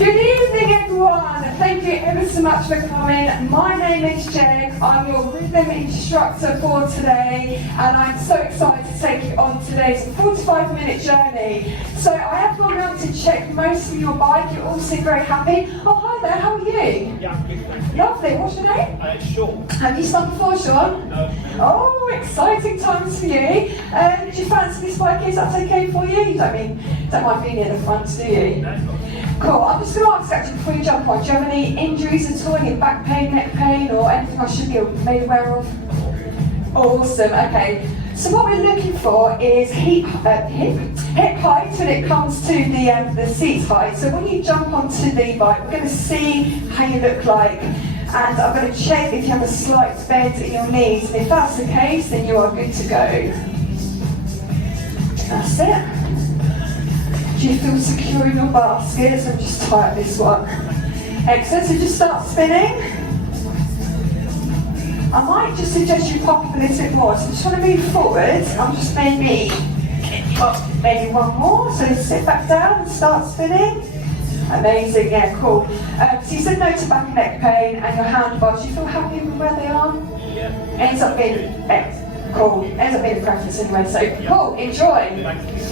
Good evening, everyone. Thank you ever so much for coming. My name is Jeg. I'm your rhythm instructor for today, and I'm so excited to take you on today's 45-minute journey. So I have gone around to check most of your bike. You're all seem very happy. Oh, hi there. How are you? Yeah, good, thank you. Lovely. What's your name? Sean. Have you spun before, Sean? No. Oh, exciting times for you. Do you fancy this bike? Is that okay for you? You don't mind being near the front, do you? No, not. Cool. I'm just going to ask actually before you jump on, do you have any injuries at all, any back pain, neck pain, or anything I should be made aware of? Awesome. Okay. So what we're looking for is hip height when it comes to the seat height. So when you jump onto the bike, we're going to see how you look like, and I'm going to check if you have a slight bend in your knees. And if that's the case, then you are good to go. That's it. Do you feel secure in your baskets? And just tighten this one. Excellent. So just start spinning. I might just suggest you pop up a little bit more. So just want to move forward. I'm just maybe one more. So sit back down and start spinning. Amazing. Yeah, cool. So you said no to back and neck pain and your handlebars. Do you feel happy with where they are? Yeah. Ends up being cool. Ends up being a preference anyway. So cool. Enjoy. Thank you.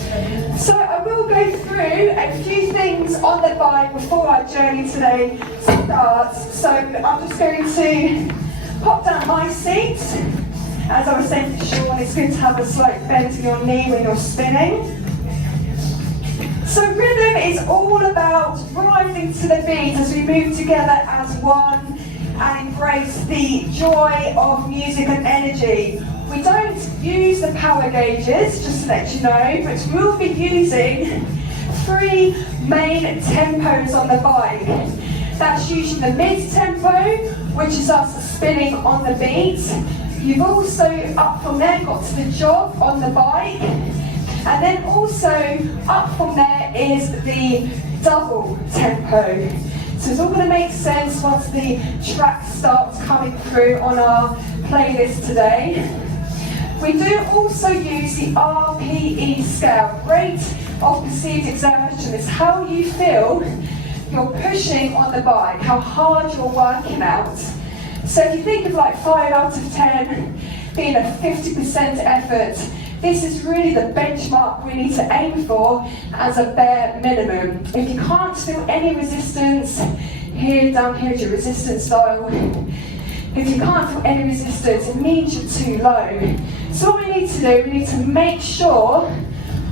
So I will go through a few things on the bike before our journey today starts. So I'm just going to pop down my seat. As I was saying to Sean, it's good to have a slight bend in your knee when you're spinning. So rhythm is all about rising to the beat as we move together as one and embrace the joy of music and energy. We don't use the power gauges, just to let you know, but we'll be using 3 main tempos on the bike. That's usually the mid-tempo, which is us spinning on the beat. You've also, up from there, got to the jog on the bike. And then also, up from there is the double tempo. So it's all going to make sense once the track starts coming through on our playlist today. We do also use the RPE scale, rate of perceived exertion. It's how you feel you're pushing on the bike, how hard you're working out. So if you think of like 5 out of 10 being a 50% effort, this is really the benchmark we need to aim for as a bare minimum. If you can't feel any resistance, down here is your resistance dial. If you can't feel any resistance, it means you're too low. So what we need to do, we need to make sure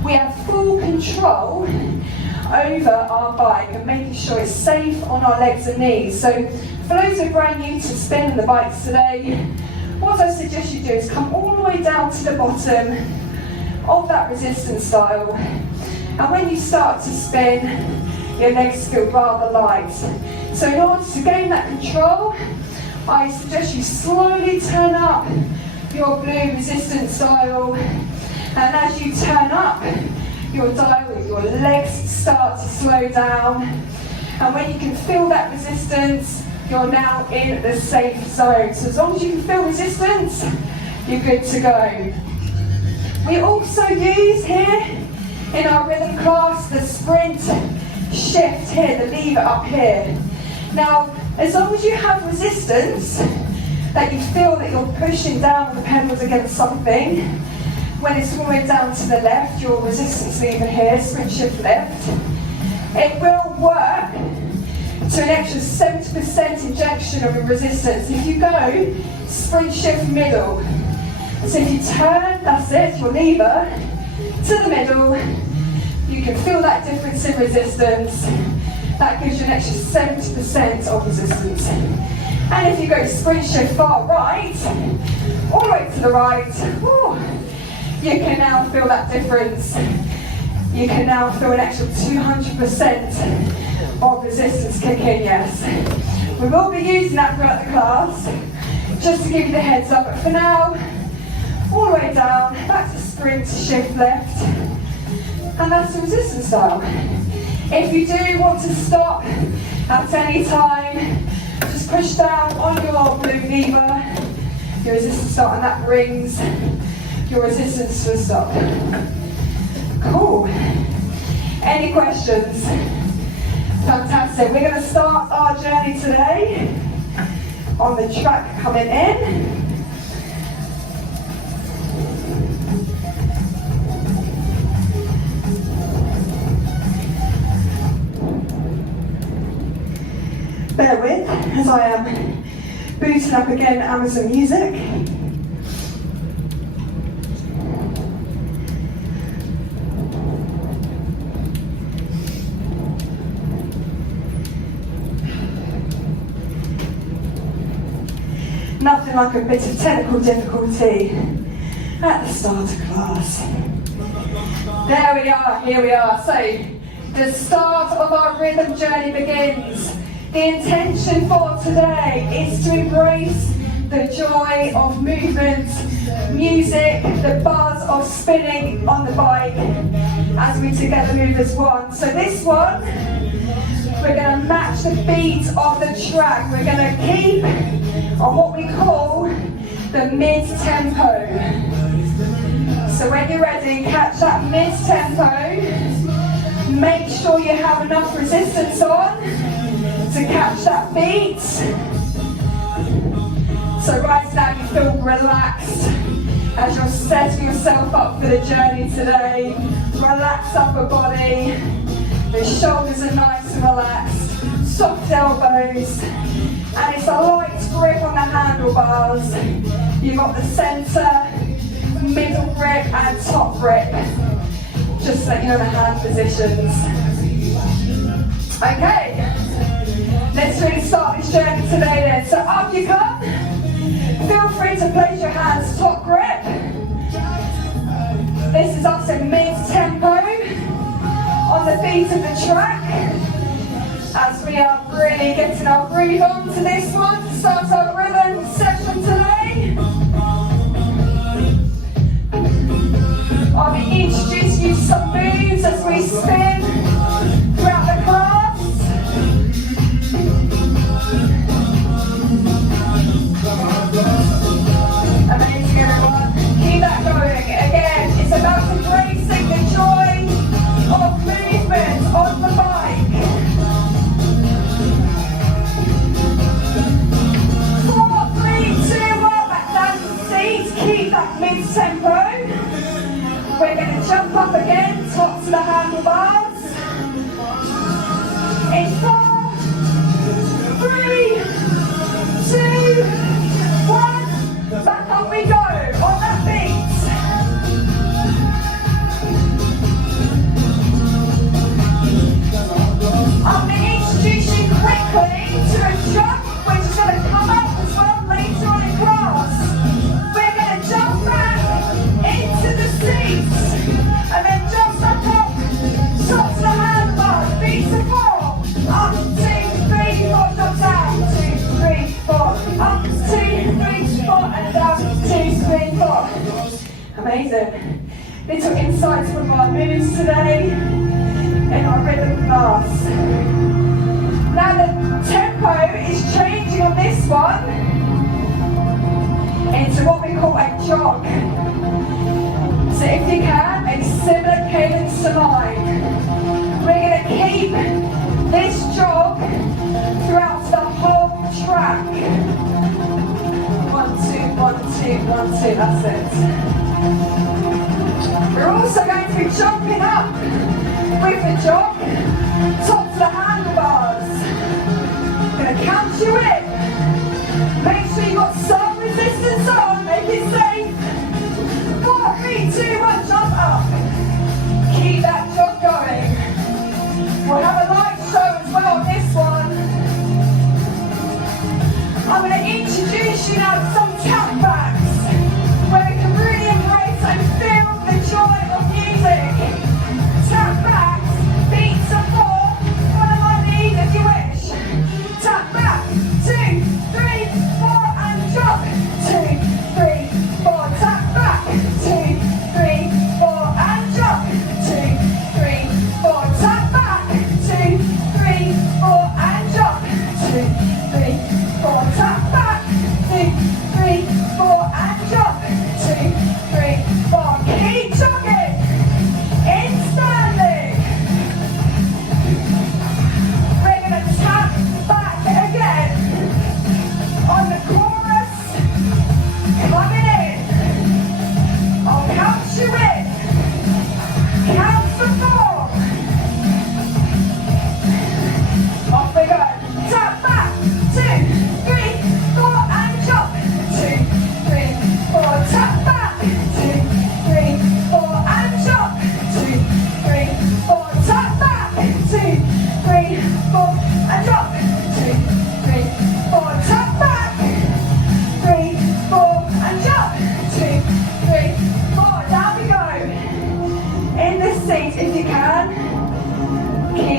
we have full control over our bike and making sure it's safe on our legs and knees. So for those who are brand new to spinning the bikes today, what I suggest you do is come all the way down to the bottom of that resistance dial. And when you start to spin, your legs feel rather light. So in order to gain that control, I suggest you slowly turn up your blue resistance dial, and as you turn up your dial, your legs start to slow down, and when you can feel that resistance, you're now in the safe zone. So as long as you can feel resistance, you're good to go. We also use here in our rhythm class the sprint shift here, the lever up here. Now, as long as you have resistance, that you feel that you're pushing down the pedals against something, when it's all the way down to the left, your resistance lever here, sprint shift left, it will work to an extra 70% injection of resistance. If you go sprint shift middle, so if you turn, that's it, your lever to the middle, you can feel that difference in resistance. That gives you an extra 70% of resistance. And if you go sprint shift far right, all the way to the right, you can now feel that difference. You can now feel an extra 200% of resistance kick in, yes. We will be using that throughout the class, just to give you the heads up. But for now, all the way down, back to sprint shift left, and that's the resistance dial. If you do want to stop at any time, just push down on your blue lever, your resistance start, and that brings your resistance to a stop. Cool. Any questions? Fantastic. So we're going to start our journey today on the track coming in. Bear with as I am booting up again Amazon Music. Nothing like a bit of technical difficulty at the start of class. There we are, here we are. So, the start of our rhythm journey begins. The intention for today is to embrace the joy of movement, music, the buzz of spinning on the bike as we together move as one. So this one, we're going to match the beat of the track. We're going to keep on what we call the mid-tempo. So when you're ready, catch that mid-tempo. Make sure you have enough resistance on to catch that beat. So right now you feel relaxed as you're setting yourself up for the journey today. Relax upper body. The shoulders are nice and relaxed. Soft elbows. And it's a light grip on the handlebars. You've got the centre, middle grip and top grip. Just so you know the hand positions. Okay. Let's really start this journey today then. So up you come. Feel free to place your hands top grip. This is us in mid-tempo on the beat of the track. As we are really getting our groove on to this one to start our rhythm session today. I'll be introducing you to some moves as we spin throughout the class. Amazing everyone, keep that going. Again, it's about embracing the joy of movement on the bike. 4, 3, 2, 1, back down to the seats, keep that mid-tempo. We're going to jump up again, top to the handlebars. In 4, 3, 2, 1. Back up we go on that beat. I'm going to introduce you quickly to a jump which is going to come up as well later on in class. We're going to jump back into the seats and then jump back up, top to the handlebars, beat to 4. Up, 2, 3, 4, jump down. 2, 3, 4. Up, 2, 3, 4, and down. 2, 3, 4. Amazing. Little insights from our moves today in our rhythm class. Now the tempo is changing on this one into what we call a jog. So if you can, a similar cadence to mine. We're going to keep this jog throughout the whole track. 1, 2, 1, 2, 1, 2, that's it. We're also going to be jumping up with the jog, top to the handlebars. Going to count you in. Make sure you've got some resistance on, make it safe. 4, 3, 2, 1, jump up. Keep that jog going. We'll have a light show as well on this one. I'm going to introduce you now to some tap backs where we can really embrace and feel the joy of music. Tap backs, beats of 4.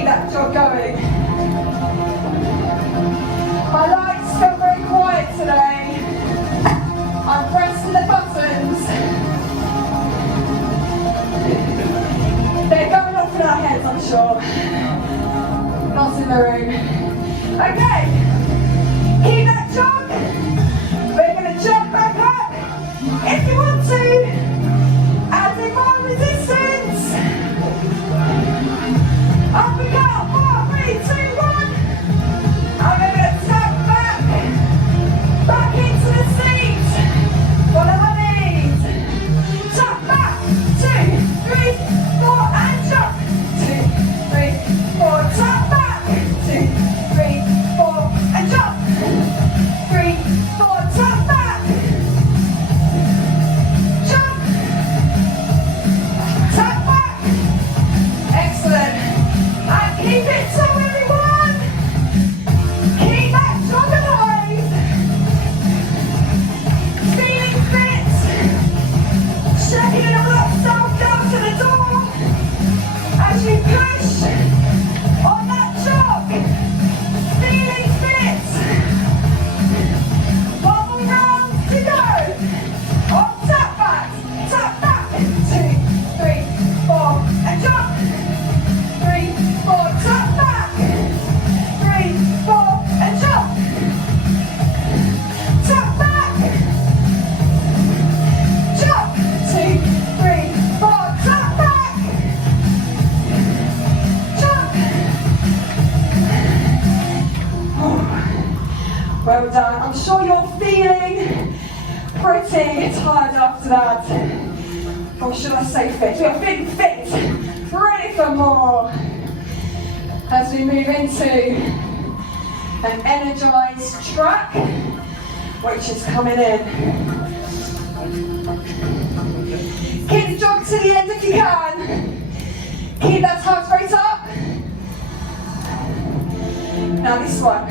that jog going. My lights feel very quiet today. I'm pressing the buttons. They're going off in our heads, I'm sure. Not in the room. Okay. Keep that jog. We're going to jog back up. If you want to, add in more resistance. Up we go. 4, 3, 2, 1. And we're going to tap back into the seat. Follow my lead. Tap back. 2, 3, 4, and jump. 2, 3, 4. Tap back. 2, 3, 4, and jump. 3, 4. Tap back. Jump. Tap back. Excellent. And keep it so everyone. Keep that jog alive. Feeling fit. Shaking it all up, self down to the door. As you push on that jog. Feeling fit. One more round to go. On tap back. 2, 3, 4, and jump. 3, 4, tap back. 3, 4, and jump. Tap back. Jump. 2, 3, 4, tap back. Jump. Well done. I'm sure you're feeling pretty tired after that. Or should I say fit? You're feeling fit. Ready for more. As we move into an energized track, which is coming in. Keep the jog to the end if you can. Keep that heart rate up. Now this one.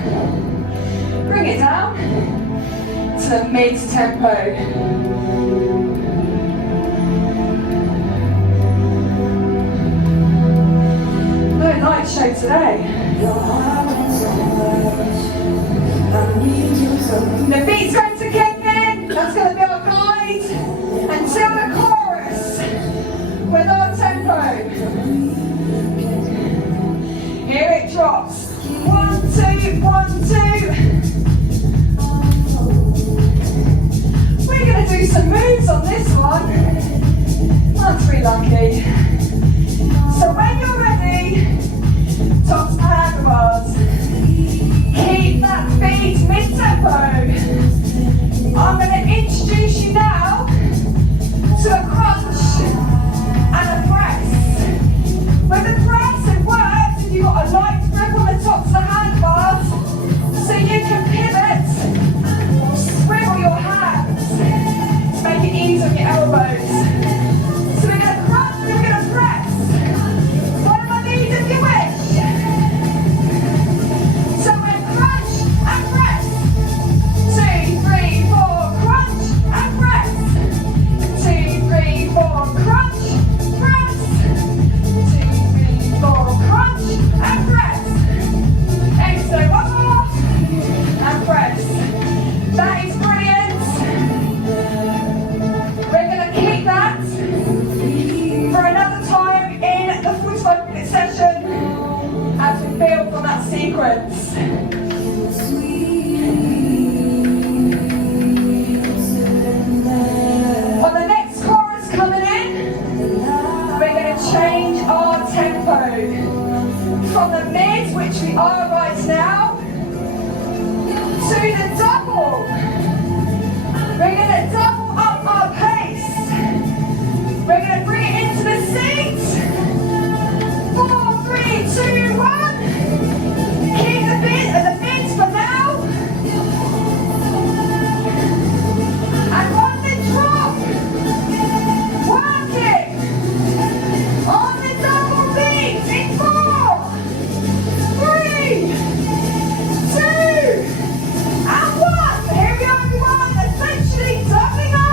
Bring it down to the mid-tempo. No night show today. The beat's going to kick in. That's going to be our guide until the chorus with our tempo. Here it drops. 1, 2, 1, 2. We're going to do some moves on this one. Aren't we lucky? So when you're ready, tops and handlebars. Keep that beat mid-tempo. I'm going to introduce you now to a crunch and a press. With the press, it works if you've got a light grip on the tops of the handlebars, so you can pivot, swivel your hands to make it easy on your elbows. So we're going to crunch and we're going to press. Follow my lead if you wish. So we're crunch and press. 2, 3, 4, crunch and press. 2, 3, 4, crunch, press. 2, 3, 4, crunch and press. Excellent. One more. And press. That is brilliant. We're going to keep that for another time in the 45-minute session as we build on that sequence. On the next chorus coming in, we're going to change our tempo from the mid, which we are right now, to the double. We're going to double up our pace. We're going to bring it into the seat. 4, 3, 2, 1. Keep the beat at the beat for now. And on the drop. Work it. On the double beat in 4, 3, 2, and 1. Here we go, everyone. Essentially doubling up.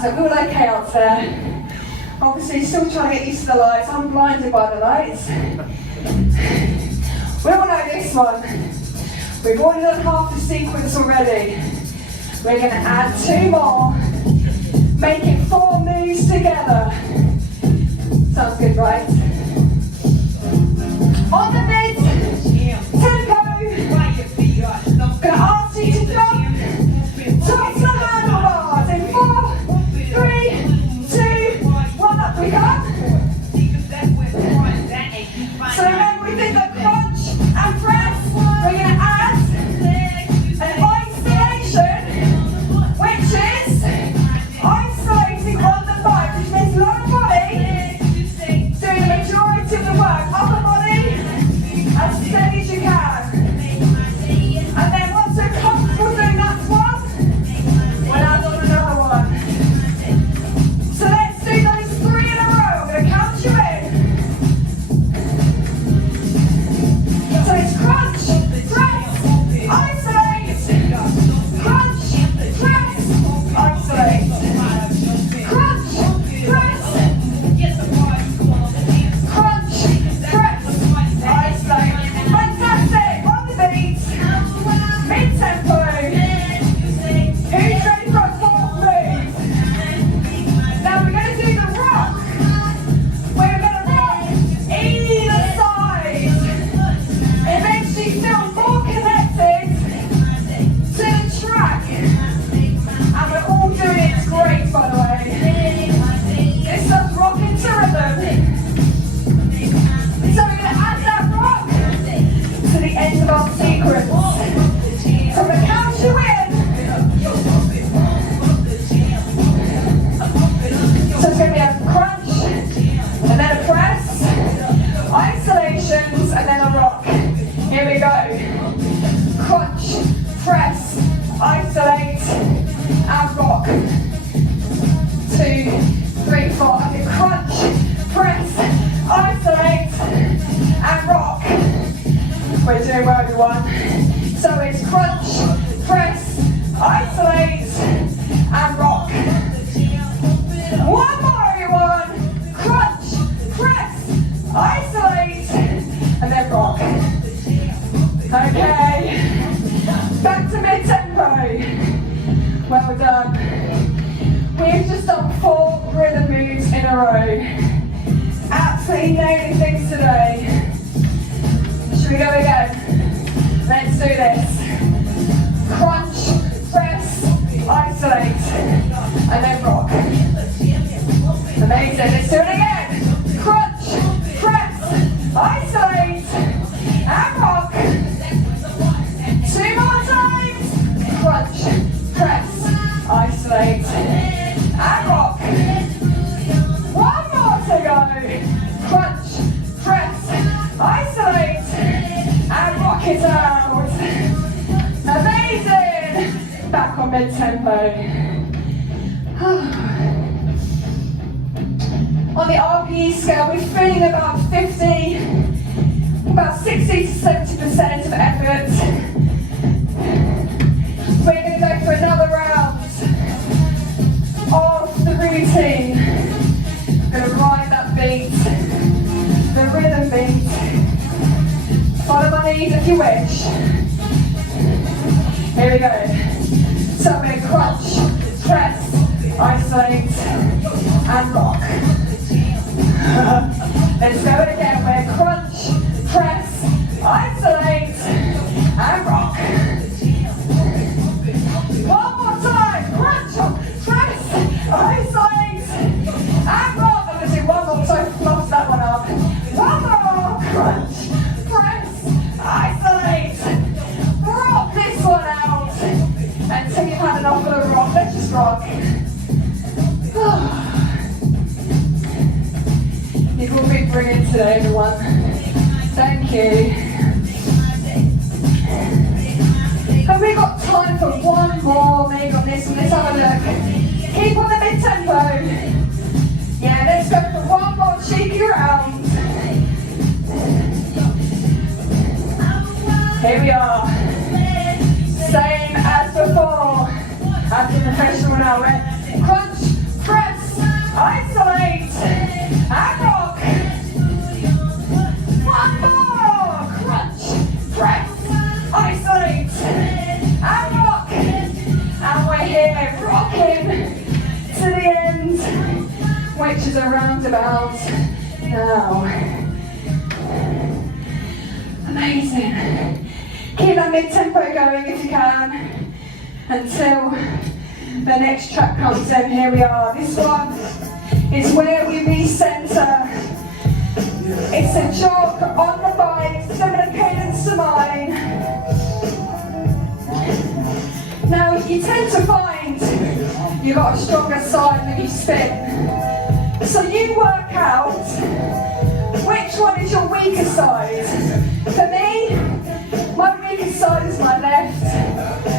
That's it, we're all okay out there. Obviously, still trying to get used to the lights. I'm blinded by the lights. We all know this one. We've already done half the sequence already. We're going to add 2 more, making 4 moves together. Sounds good, right? On the mid tempo, going to ask you to jump towards the handlebars in 4, 3, 2, 1, up we go. So remember we did the crunch and press. We're going to add an isolation, which is isolating on the bike, which means lower body, doing the majority of the work, upper body, as steady as you can. And then once we're comfortable doing that one, we'll add on another one. So let's do those 3 in a row. I'm going to count you in. So it's crunch, press, isolate, crunch, press, isolate, crunch, press, crunch, press, isolate. Fantastic, on the beat, mid-tempo. Who's ready for a 4th move? Now we're going to do the rock. We're going to rock either side. It makes you feel more connected to the track. And we're all doing it great, by the way. This does rock into rhythm. So we're going to add that rock to the end of our sequence. So I'm going to count you in. So it's going to be a crunch, and then a press, isolations, and then a rock. Here we go. Crunch, press, isolate, and rock. 2, 3, 4. Okay, crunch, press, isolate, and rock. We're doing well, everyone. So it's crunch, press, isolate, and rock. One more, everyone. Crunch, press, isolate, and then rock. Okay. Back to mid-tempo. Well done. We've just done 4 rhythm moves in a row. Absolutely nailing things today. Should we go again? Let's do this. Crunch, press, isolate, and then rock. Amazing. Let's do it again. Crunch, press, isolate, and rock. 2 more times. Crunch, press, isolate, and rock. 1 more to go. Crunch, press, isolate, and rock it out. Amazing. Back on mid-tempo. On the RPE scale, we're feeling about 60 to 70% of effort. We're going to go for another round of the routine. Going to ride that beat, the rhythm beat. Follow my lead if you wish. Here we go. So we're going to crunch, press, isolate, and rock. Let's go again. We're crunch, press, isolate, and rock. 1 more time. Crunch, press, isolate, and rock. I'm going to do 1 more so I fluffed that one up. 1 more. Crunch, press, isolate, rock this one out. Until you've had enough of the rock. Let's just rock. You've all been brilliant today, everyone. Thank you. Have we got time for 1 more maybe on this one? Let's have a look. Keep on the mid-tempo. Yeah, let's go for 1 more cheeky round. Here we are. Same as before. After the professional now, right? Crunch, about now. Amazing. Keep that mid-tempo going if you can until the next track comes in. Here we are. This one is where we recenter. It's a jog on the bike, similar cadence to mine. Now you tend to find you've got a stronger side when you spin. So you work out which one is your weaker side. For me, my weaker side is my left.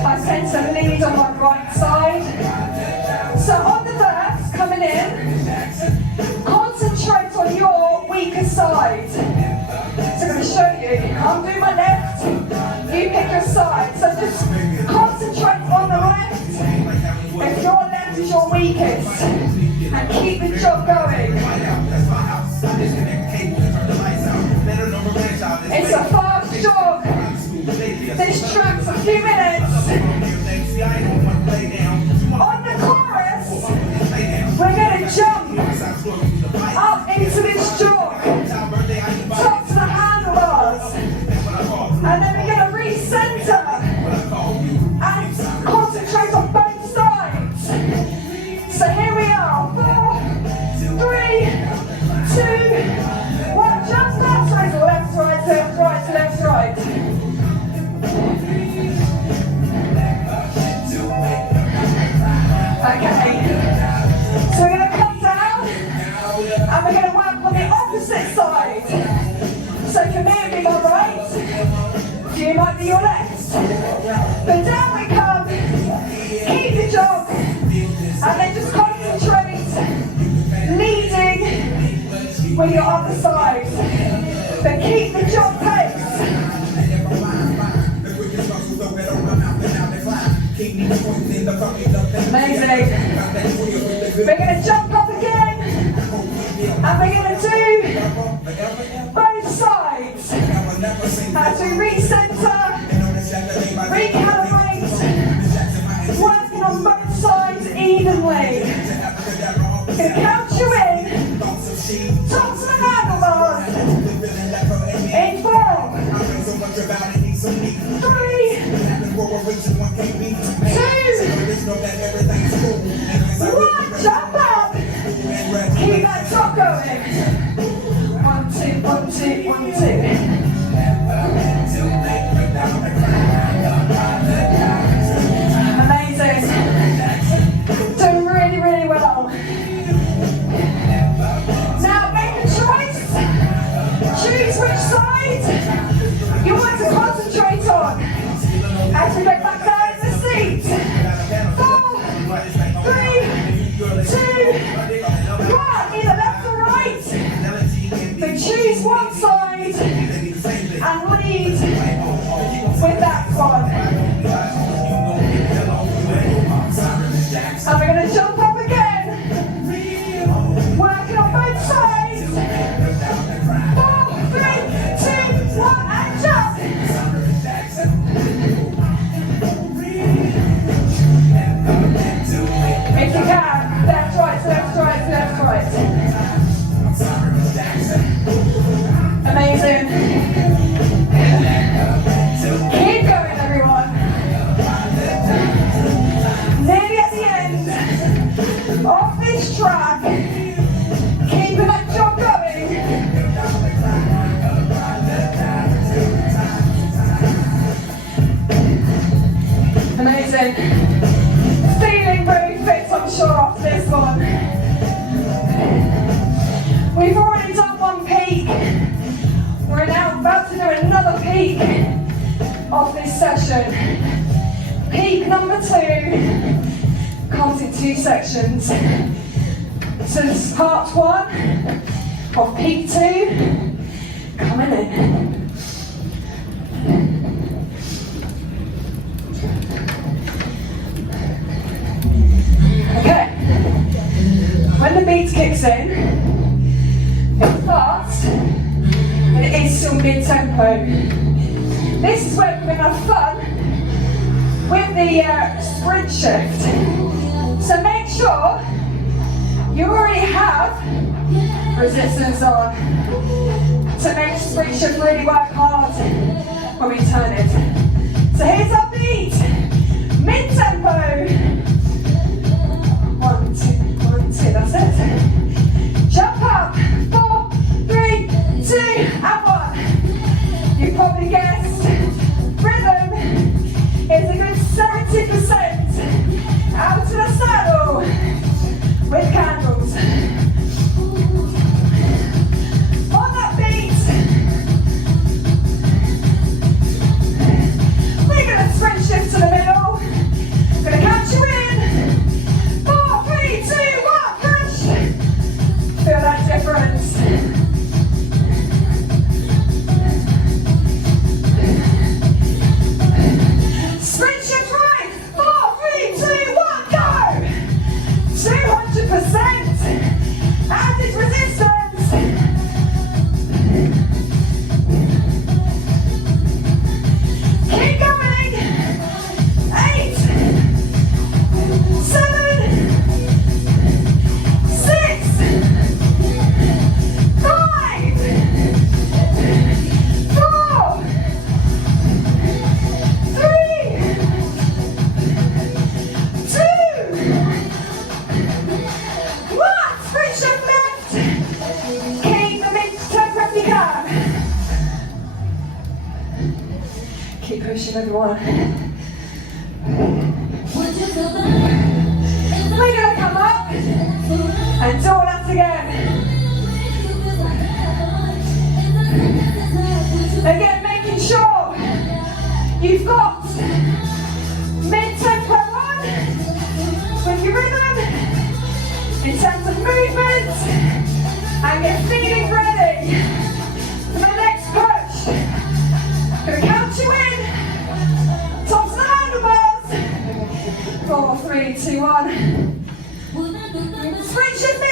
I tend to lead on my right side. So on the verse, coming in, concentrate on your weaker side. So I'm going to show you. I'm doing my left, you pick your side. So just concentrate on the left if your left is your weakest. And keep the jog going. It's a fast jog. This track's a few minutes. On the chorus, we're going to jump up into this jog, top to the handlebars, and then we're going to recenter and concentrate on both sides. So here we are, 4, 3, 2, 1, jump left, right, left, right, left, right, left, right. Okay, so we're going to come down and we're going to work on the opposite side. So for me it'll be my right, for you might be your left. But down we come, keep the jog, and then just concentrate, leading with your other side. But keep the jog pace. Amazing. We're going to jump up again, and we're going to do both sides. As we recenter, recalibrate, working on both sides evenly. Going to count you in, top to the handlebars, in 4, 3, 2, 1, jump up, keep that top going. 1, 2, 1, 2, 1, 2. Amazing. Doing really, really well. Now make a choice. Choose which side you want to concentrate on. As we get back down in the seat. 4, 3, 2, 1. Either left or right. But choose one side and lead with that one. And we're going to jump up again. Working on both sides. 4, 3, 2, 1, and jump. If you can, left, right, left, right, left, right. Amazing. Keep going, everyone. Nearly at the end of this track. Keeping that jog going. Amazing. Feeling very fit, I'm sure, after this one. We've already done one peak. We're now about to do another peak of this session. Peak number 2 comes in 2 sections. So this is part 1 of peak 2 coming in. Okay, when the beat kicks in, it's fast, but it is still mid-tempo. This is where we're going to have fun with the sprint shift. So make sure you already have resistance on to make sprint shift really work hard when we turn it. So here's our beat, mid-tempo. 1, 2, 1, 2, that's it. Jump up, 4, 3, 2, and 1. You probably guessed, rhythm is a good 70% out to the saddle with candles. On that beat, we're going to sprint shift to the middle. Going to catch you in. 4, 3, 2, 1, catch. Feel that difference. Sprint shift right. 4, 3, 2, 1, go. 200%. Added resistance. Keep going. 8, 7, 6, 5, 4, 3, 2, 1. Sprint shift left. Keep the mid-tempo if you can. Keep pushing, everyone. We're going to come up and do that again. Again, making sure you've got mid-tempo on with your rhythm in terms of movement, and get feeling ready for the next push. Gonna count you in. Tops of the handlebars. 4, 3, 2, 1. Sprint shift.